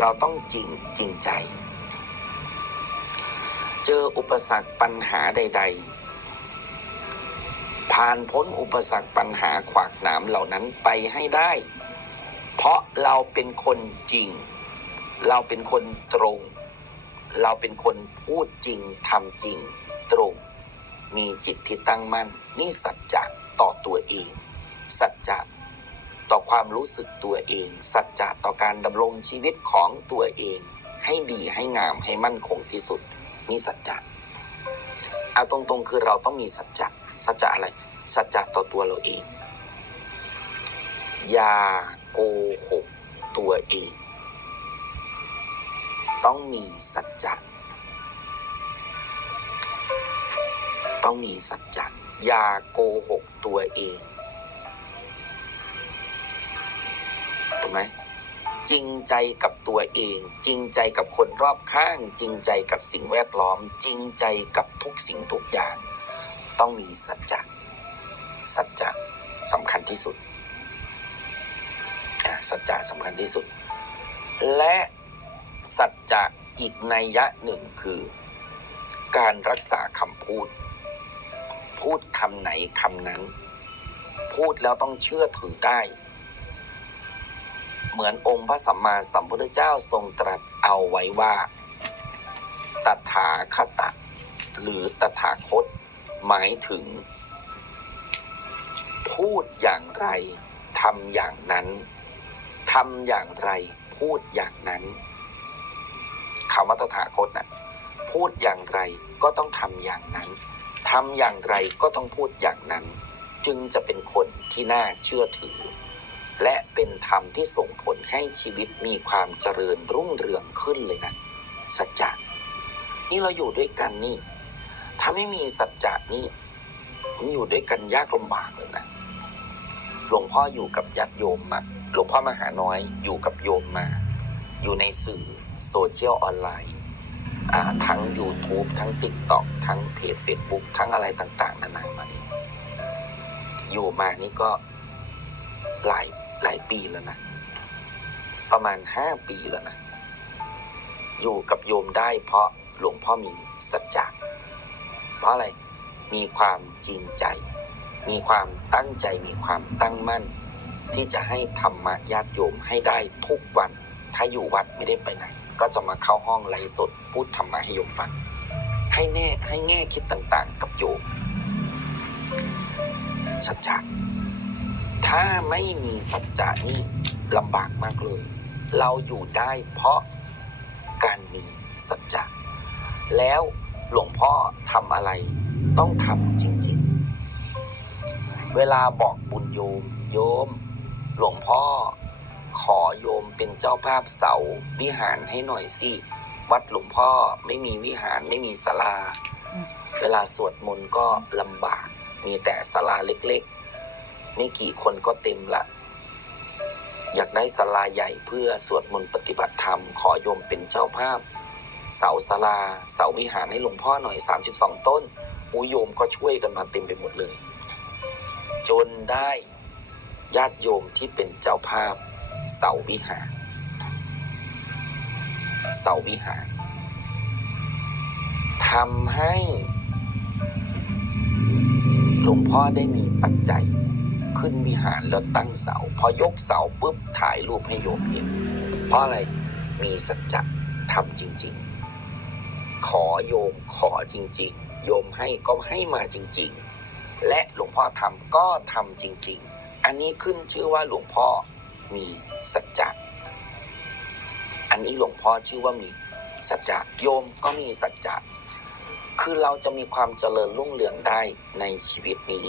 เราต้องจริงจริงใจ เจออุปสรรคปัญหาใด ๆ ผ่านพ้นอุปสรรคปัญหาขวากหนามเหล่านั้นไปให้ได้ เพราะเราเป็นคนจริง เราเป็นคนตรง เราเป็นคนพูดจริงทำจริง ตรง มีจิตที่ตั้งมั่นนี่สัจจะต่อตัวเอง สัจจะ ต่อความรู้สึกตัวเอง สัจจะต่อการดำรงชีวิตของตัวเอง ให้ดีให้งามให้มั่นคงที่สุด มีสัจจะเอาตรงๆคือเราต้องมีสัจจะสัจจะอะไร สัจจะต่อตัวเราเอง อย่าโกหกตัวเอง ต้องมีสัจจะต้องมีสัจจะอย่าโกหกตัวเอง ไหมจริงใจกับตัวเอง จริงใจกับคนรอบข้าง จริงใจกับสิ่งแวดล้อม จริงใจกับทุกสิ่งทุกอย่าง ต้องมีสัจจะสัจจะสำคัญที่สุดอะสัจจะสำคัญที่สุด และสัจจะอีกนัยยะหนึ่งคือ การรักษาคำพูด พูดคำไหนคำนั้น พูดแล้วต้องเชื่อถือได้ เหมือนองค์พระสัมมาสัมพุทธเจ้าทรงตรัสเอาไว้ว่า ตถาคตะ หรือตถาคต หมายถึง พูดอย่างไรทำอย่างนั้นทำอย่างไรพูดอย่างนั้นคำว่าตถาคตนะพูดอย่างไรก็ต้องทำอย่างนั้นทำอย่างไรก็ต้องพูดอย่างนั้น จึงจะเป็นคนที่น่าเชื่อถือ และเป็นธรรมที่ส่งผลให้ชีวิตมีความเจริญรุ่งเรืองขึ้นเลยนะ สัจจะนี่เราอยู่ด้วยกันนี่ ถ้าไม่มีสัจจะนี่ผมอยู่ด้วยกันยากลำบากเลยนะหลวงพ่ออยู่กับญาติโยมมาหลวงพ่อมหาน้อยอยู่กับโยมมา อยู่ในสื่อโซเชียลออนไลน์ทั้ง YouTube ทั้ง TikTok ทั้งเพจ Facebook ทั้งอะไรต่าง ๆ นานามานี่อยู่มานี่ก็หลาย หลายปีแล้วนะ ประมาณห้าปีแล้วนะ อยู่กับโยมได้เพราะหลวงพ่อมีสัจจะเพราะอะไร มีความจริงใจ มีความตั้งใจ มีความตั้งมั่น ที่จะให้ธรรมะญาติโยมให้ได้ทุกวัน ถ้าอยู่วัดไม่ได้ไปไหน ก็จะมาเข้าห้องไลฟ์สดพูดธรรมะให้โยมฟัง ให้แน่ให้แง่คิดต่างๆ กับโยมสัจจะ ถ้าไม่มีสัจจะนี่ลำบากมากเลย เราอยู่ได้เพราะการมีสัจจะแล้วหลวงพ่อทำอะไรต้องทำจริง ๆ เวลาบอกบุญโยมโยม หลวงพ่อขอโยมเป็นเจ้าภาพเสาวิหารให้หน่อยสิวัดหลวงพ่อไม่มีวิหารไม่มีศาลา เวลาสวดมนต์ก็ลำบาก มีแต่ศาลาเล็กๆ ไม่กี่คนก็เต็มละ อยากได้ศาลาใหญ่เพื่อสวดมนต์ปฏิบัติธรรม ขอโยมเป็นเจ้าภาพ เสาศาลา เสาวิหารให้หลวงพ่อหน่อย 32 ต้นอุยโยมก็ช่วยกันมาเต็มไปหมดเลย จนได้ญาติโยมที่เป็นเจ้าภาพ เสาวิหาร เสาวิหารทำให้หลวงพ่อได้มีปัจจัย ขึ้นวิหารแล้วตั้งเสา พอยกเสาปุ๊บถ่ายรูปให้โยมเห็น เพราะอะไรมีสัจจะทำจริง ๆ ขอโยมขอจริง ๆ โยมให้ก็ให้มาจริง ๆ และหลวงพ่อทำก็ทำจริง ๆ อันนี้ขึ้นชื่อว่าหลวงพ่อมีสัจจะอันนี้หลวงพ่อชื่อว่ามีสัจจะโยมก็มีสัจจะคือเราจะมีความเจริญรุ่งเรืองได้ในชีวิตนี้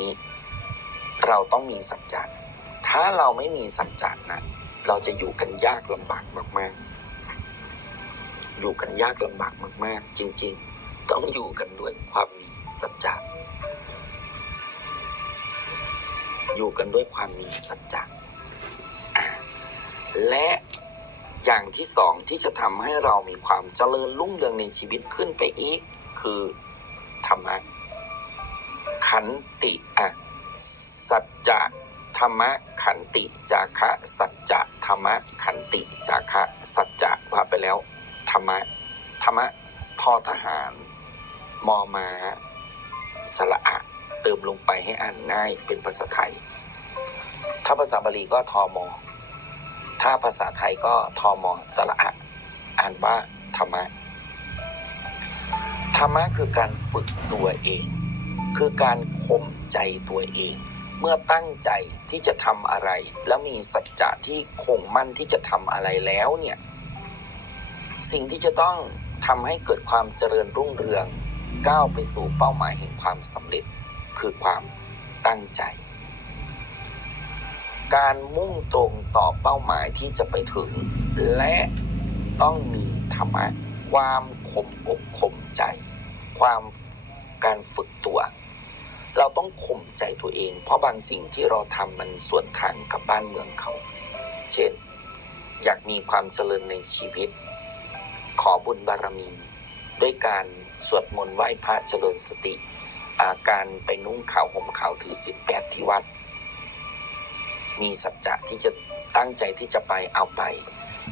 เราต้องมีสัจจะถ้าเราไม่มีสัจจะนั้นเราจะอยู่กันยากลำบากมากๆ อยู่กันยากลำบากมาก ๆ จริง ๆ ต้องอยู่กันด้วยความมีสัจจะอยู่กันด้วยความมีสัจจะและอย่างที่สองที่จะทำให้เรามีความเจริญรุ่งเรืองในชีวิตขึ้นไปอีก คือธรรมะขันติอะ สัจจะธรรมะขันติจาคะสัจจะธรรมะขันติจาคะสัจจะว่าไปแล้วธรรมะธรรมะทอทหารมอมาสระอะเติมลงไปให้อ่านง่ายเป็นภาษาไทย ถ้าภาษาบาลีก็ทอมอถ้าภาษาไทยก็ทอมอสระอะอ่านว่าธรรมะธรรมะคือการฝึกตัวเอง คือการข่ม ใจตัวเอง เมื่อตั้งใจที่จะทำอะไร แล้วมีสัจจะที่คงมั่นที่จะทำอะไรแล้วเนี่ย สิ่งที่จะต้องทำให้เกิดความเจริญรุ่งเรือง ก้าวไปสู่เป้าหมายแห่งความสำเร็จ คือความตั้งใจ การมุ่งตรงต่อเป้าหมายที่จะไปถึง และต้องมีธรรมะความขมอกขมใจ ความการฝึกตัว เราต้องข่มใจตัวเอง เพราะบางสิ่งที่เราทำมันส่วนทางกับบ้านเมืองเขา เช่น อยากมีความเจริญในชีวิต ขอบุญบารมี ด้วยการสวดมนต์ไหว้พระเจริญสติอาการไปนุ่งขาวห่มขาวถือสิบแปดที่วัด มีสัจจะที่จะตั้งใจที่จะไปเอาไป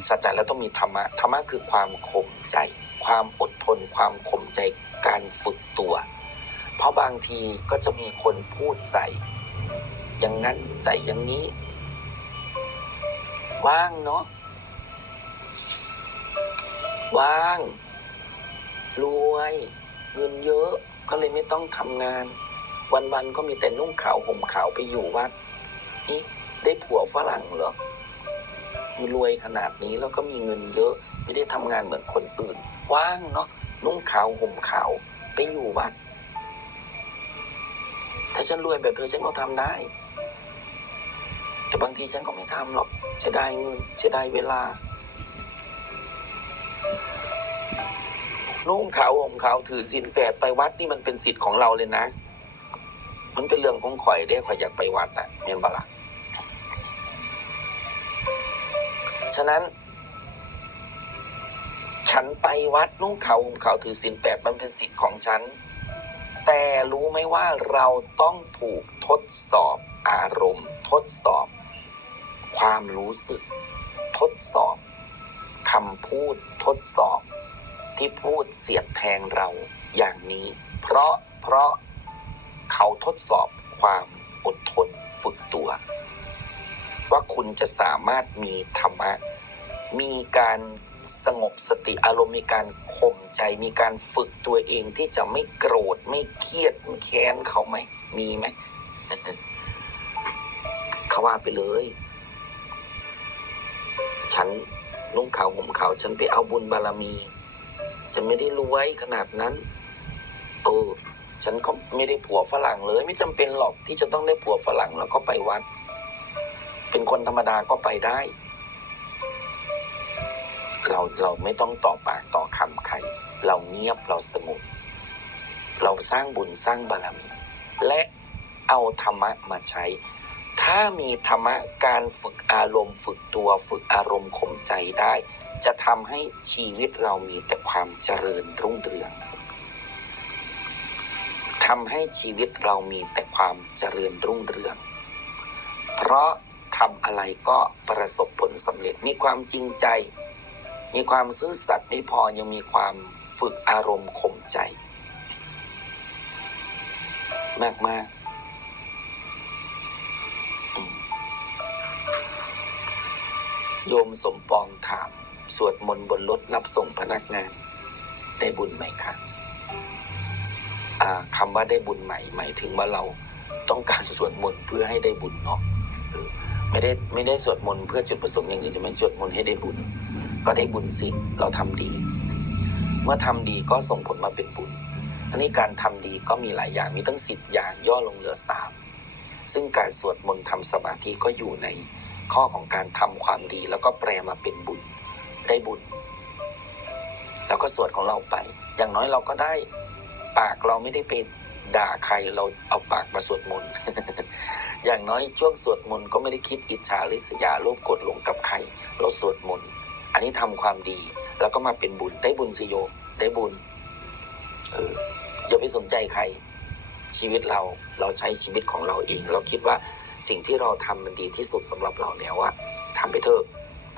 สัจจะแล้วต้องมีธรรมะธรรมะคือความข่มใจ ความอดทน ความข่มใจการฝึกตัว เพราะบางทีก็จะมีคนพูดใส่ อย่างนั้นใส่อย่างนี้ ว่างเนาะว่าง รวย เงินเยอะก็เลยไม่ต้องทำงาน วันๆก็มีแต่นุ่งขาวห่มขาวไปอยู่วัดนี่ได้ผัวฝรั่งเหรอมีรวยขนาดนี้แล้วก็มีเงินเยอะไม่ได้ทำงานเหมือนคนอื่น ว่างเนาะนุ่งขาวห่มขาวไปอยู่วัด ถ้าฉันรวยแบบเธอฉันก็ทำได้ แต่บางทีฉันก็ไม่ทำหรอกจะได้เงินจะได้เวลานุ่งขาวห่มขาวถือศีลแปดไปวัดนี่มันเป็นสิทธิ์ของเราเลยนะ มันเป็นเรื่องของข่อยได้ข่อยอยากไปวัดอะเมียนบละฉะนั้น ฉันไปวัดนุ่งขาวห่มขาวถือศีลแปดมันเป็นสิทธิ์ของฉัน แต่รู้ไหมว่าเราต้องถูกทดสอบอารมณ์ ทดสอบ ความรู้สึก ทดสอบคำพูดทดสอบ ที่พูดเสียดแทงเราอย่างนี้ เพราะเพราะเขาทดสอบความอดทนฝึกตัว ว่าคุณจะสามารถมีธรรมะ มีการ สงบสติอารมณ์มีการข่มใจมีการฝึกตัวเองที่จะไม่โกรธไม่เครียดไม่แค้นเขาไหมมีไหมเขาว่าไปเลย ฉันนุ่งขาวห่มขาวฉันไปเอาบุญบารมี ฉันไม่ได้รวยขนาดนั้นเออฉันก็ไม่ได้ผัวฝรั่งเลย ไม่จำเป็นหรอกที่จะต้องได้ผัวฝรั่งแล้วก็ไปวัด เป็นคนธรรมดาก็ไปได้ เราเราไม่ต้องต่อปากต่อคำใคร เราเงียบเราสงบเราสร้างบุญสร้างบารมี และเอาธรรมะมาใช้ ถ้ามีธรรมะการฝึกอารมณ์ ฝึกตัวฝึกอารมณ์ข่มใจได้ จะทำให้ชีวิตเรามีแต่ความเจริญรุ่งเรืองทำให้ชีวิตเรามีแต่ความเจริญรุ่งเรือง เพราะทำอะไรก็ประสบผลสำเร็จมีความจริงใจ มีความซื่อสัตย์ไม่พอยังมีความฝึกอารมณ์ข่มใจ มากมากๆโยมสมปองถาม สวดมนต์บนรถรับส่งพนักงาน ได้บุญไหมคะคำว่าได้บุญใหม่หมายถึงว่าเราต้องการสวดมนต์เพื่อให้ได้บุญเนาะไม่ได้ไม่ได้สวดมนต์เพื่อจุดประสงค์อย่างอื่นจะเป็นสวดมนต์ให้ได้บุญ ก็ได้บุญสิเราทำดี เมื่อทำดีก็ส่งผลมาเป็นบุญทีนี้การทำดีก็มีหลายอย่างมีตั้งสิบอย่างย่อลงเหลือสามซึ่งการสวดมนต์ทำสมาธิก็อยู่ในข้อของการทำความดีแล้วก็แปลมาเป็นบุญได้บุญ แล้วก็สวดของเราไป อย่างน้อยเราก็ได้ปากเราไม่ได้ไปด่าใครเราเอาปากมาสวดมนต์ อย่างน้อยช่วงสวดมนต์ก็ไม่ได้คิดอิจฉาริษยาโลภกดหลงกับใคร เราสวดมนต์ อันนี้ทำความดี แล้วก็มาเป็นบุญได้บุญสิโยมได้บุญเอออย่าไปสนใจใคร ชีวิตเราเราใช้ชีวิตของเราเอง เราคิดว่าสิ่งที่เราทำมันดีที่สุดสำหรับเราแล้วอะทำไปเถอะ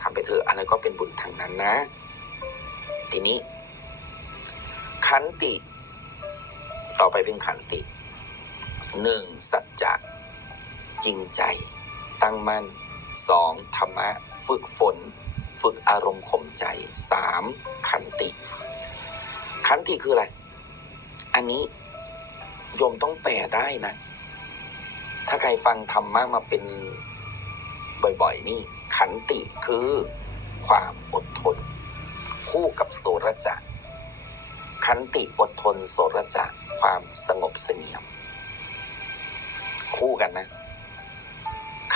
ทำไปเถอะอะไรก็เป็นบุญทางนั้นนะ ทีนี้ ขันติ ต่อไปเป็นขันติหนึ่งสัจจะจริงใจ ตั้งมั่นสองธรรมะ ฝึกฝน ฝึกอารมณ์ข่มใจสามขันติ ขันติคืออะไร อันนี้โยมต้องแปลได้นะ ถ้าใครฟังธรรมะมาเป็นบ่อยๆ นี่ ขันติคือความอดทน คู่กับโสรจะขันติอดทนโสรจะความสงบเสงี่ยม คู่กันนะ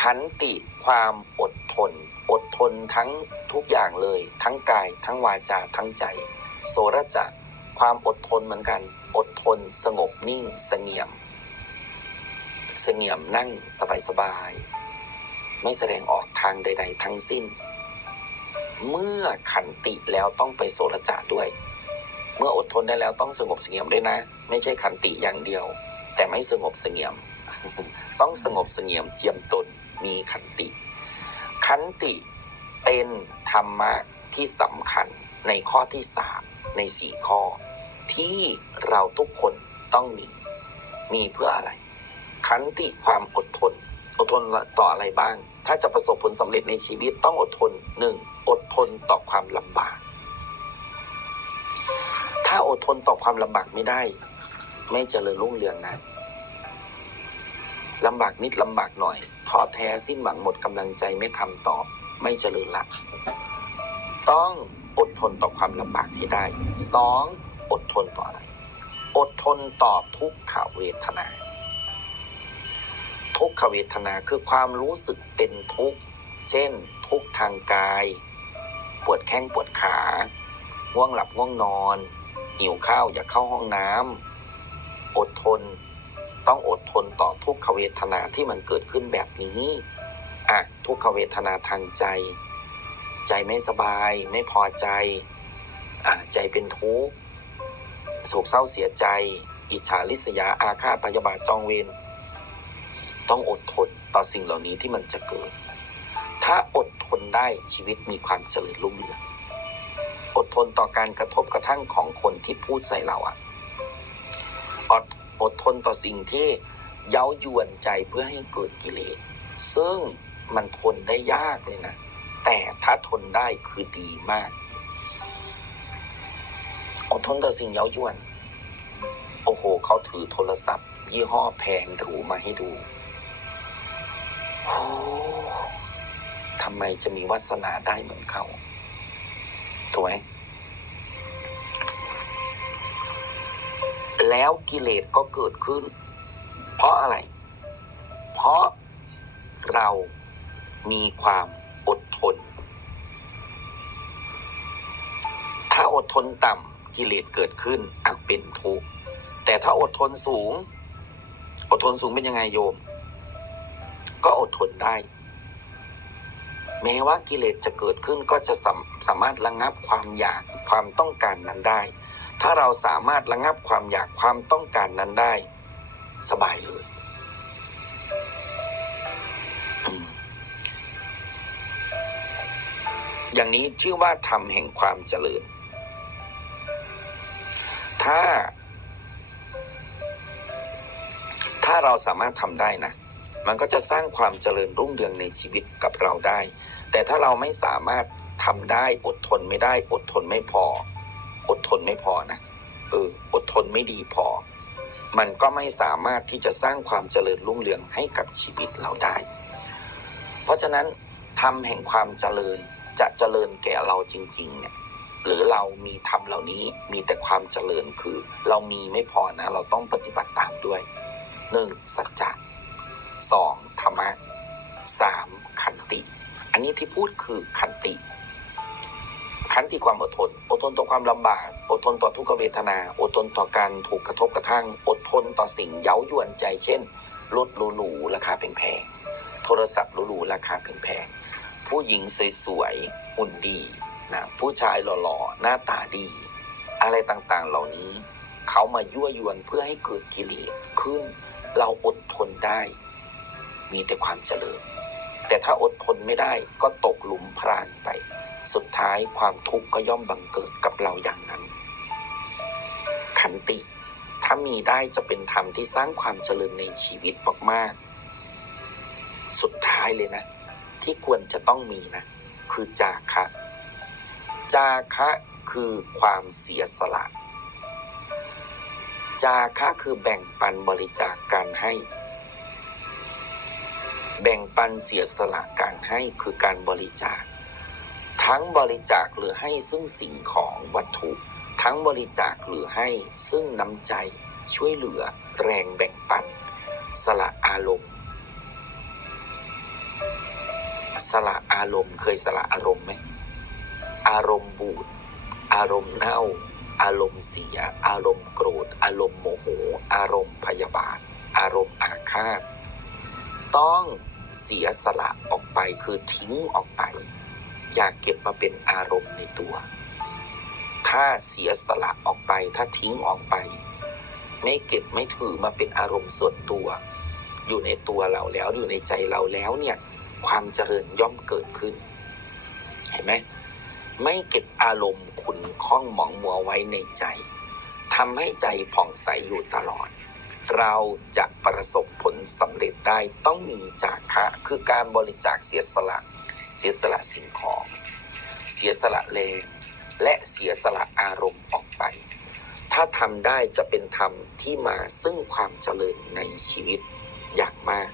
ขันติความอดทน อดทนทั้งทุกอย่างเลย ทั้งกาย ทั้งวาจา ทั้งใจ โสรจะ ความอดทนเหมือนกัน อดทน สงบนิ่งเสงี่ยมเสงี่ยมนั่งสบายๆไม่แสดงออกทางใด ๆ ทั้งสิ้น เมื่อขันติแล้วต้องไปโสรจะด้วย เมื่ออดทนได้แล้วต้องสงบเสงี่ยมด้วยนะ ไม่ใช่ขันติอย่างเดียว แต่ไม่สงบเสงี่ยม ต้องสงบเสงี่ยมเจียมตนมีขันติ ขันติเป็นธรรมะที่สำคัญในข้อที่สามในสี่ข้อ ที่เราทุกคนต้องมี มีเพื่ออะไร ขันติความอดทน อดทนต่ออะไรบ้าง ถ้าจะประสบผลสำเร็จในชีวิตต้องอดทนหนึ่งอดทนต่อความลำบาก ถ้าอดทนต่อความลำบากไม่ได้ ไม่เจริญรุ่งเรืองนะ ลำบากนิดลำบากหน่อยท้อแท้สิ้นหวังหมดกำลังใจไม่ทำต่อไม่เจริญละ ต้องอดทนต่อความลำบากให้ได้สองอดทนต่ออะไร อดทนต่อทุกขเวทนา ทุกขเวทนาคือความรู้สึกเป็นทุกข์ เช่น ทุกทางกาย ปวดแข้งปวดขา ง่วงหลับง่วงนอน หิวข้าวอยากเข้าห้องน้ำอดทน ต้องอดทนต่อทุกขเวทนาที่มันเกิดขึ้นแบบนี้อะทุกขเวทนาทางใจ ใจไม่สบายไม่พอใจอะใจเป็นทุกข์โศกเศร้าเสียใจ อิจฉาริษยาอาฆาตพยาบาทจองเวรต้องอดทนต่อสิ่งเหล่านี้ที่มันจะเกิด ถ้าอดทนได้ชีวิตมีความเจริญรุ่งเรืองอดทนต่อการกระทบกระทั่งของคนที่พูดใส่เราอะ ดอดทนต่อสิ่งที่เย้ายวนใจเพื่อให้เกิดกิเลส ซึ่งมันทนได้ยากเลยนะ แต่ถ้าทนได้คือดีมาก อดทนต่อสิ่งเย้ายวน โอ้โห เขาถือโทรศัพท์ ยี่ห้อแพงหรูมาให้ดูโอ้ทำไมจะมีวาสนาได้เหมือนเขา ถูกไหม แล้วกิเลสก็เกิดขึ้น เพราะอะไร เพราะเรามีความอดทน ถ้าอดทนต่ำกิเลสเกิดขึ้นอะเป็นทุกข์แต่ถ้าอดทนสูง อดทนสูงเป็นยังไงโยม ก็อดทนได้ แม้ว่ากิเลสจะเกิดขึ้นก็จะสามสามารถระงับความอยากความต้องการนั้นได้ ถ้าเราสามารถระงับความอยากความต้องการนั้นได้ สบายเลย อย่างนี้ชื่อว่าธรรมแห่งความเจริญ ถ้า ถ้าเราสามารถทำได้นะ มันก็จะสร้างความเจริญรุ่งเรืองในชีวิตกับเราได้ แต่ถ้าเราไม่สามารถทำได้อดทนไม่ได้อดทนไม่พอ อดทนไม่พอนะเอออดทนไม่ดีพอ มันก็ไม่สามารถที่จะสร้างความเจริญรุ่งเรืองให้กับชีวิตเราได้ เพราะฉะนั้นธรรมแห่งความเจริญจะเจริญแก่เราจริง ๆ เนี่ย หรือเรามีธรรมเหล่านี้มีแต่ความเจริญคือ เรามีไม่พอนะ เราต้องปฏิบัติตามด้วยหนึ่งสัจจะสองธรรมะสามขันติ อันนี้ที่พูดคือขันติ ขันติความอดทน อดทนต่อความลำบาก อดทนต่อทุกขเวทนา อดทนต่อการถูกกระทบกระทั่ง อดทนต่อสิ่งเย้ายวนใจ เช่น รถหรูๆราคาแพงๆ โทรศัพท์หรูๆราคาแพงๆ ผู้หญิงสวยๆ หุ่นดีนะ ผู้ชายหล่อๆ หน้าตาดี อะไรต่างๆ เหล่านี้ เขามายั่วยวนเพื่อให้เกิดกิเลสขึ้น เราอดทนได้ มีแต่ความเจริญ แต่ถ้าอดทนไม่ได้ก็ตกหลุมพรางไป สุดท้ายความทุกข์ก็ย่อมบังเกิดกับเราอย่างนั้น ขันติ ถ้ามีได้จะเป็นธรรมที่สร้างความเจริญในชีวิตมากๆ สุดท้ายเลยนะ ที่ควรจะต้องมีนะ คือจาคะ จาคะคือความเสียสละ จาคะคือแบ่งปันบริจาคการให้แบ่งปันเสียสละการให้คือการบริจาค ทั้งบริจาคหรือให้ซึ่งสิ่งของวัตถุ ทั้งบริจาคหรือให้ซึ่งน้ำใจ ช่วยเหลือแรงแบ่งปัน สละอารมณ์ สละอารมณ์ เคยสละอารมณ์ไหมอารมณ์บูดอารมณ์เน่า อารมณ์เสีย อารมณ์โกรธ อารมณ์โมโห อารมณ์พยาบาท อารมณ์อาฆาต ต้องเสียสละออกไปคือทิ้งออกไป อย่าเก็บมาเป็นอารมณ์ในตัว ถ้าเสียสละออกไป ถ้าทิ้งออกไป ไม่เก็บไม่ถือมาเป็นอารมณ์ส่วนตัว อยู่ในตัวเราแล้วอยู่ในใจเราแล้วเนี่ยความเจริญย่อมเกิดขึ้น เห็นไหมไม่เก็บอารมณ์ขุนข้องหมองมัวไว้ในใจทำให้ใจผ่องใสอยู่ตลอด เราจะประสบผลสำเร็จได้ต้องมีจาคะคือการบริจาคเสียสละ เสียสละสิ่งของ เสียสละแรงและเสียสละอารมณ์ออกไป ถ้าทำได้จะเป็นธรรมที่มาซึ่งความเจริญในชีวิตอย่างมาก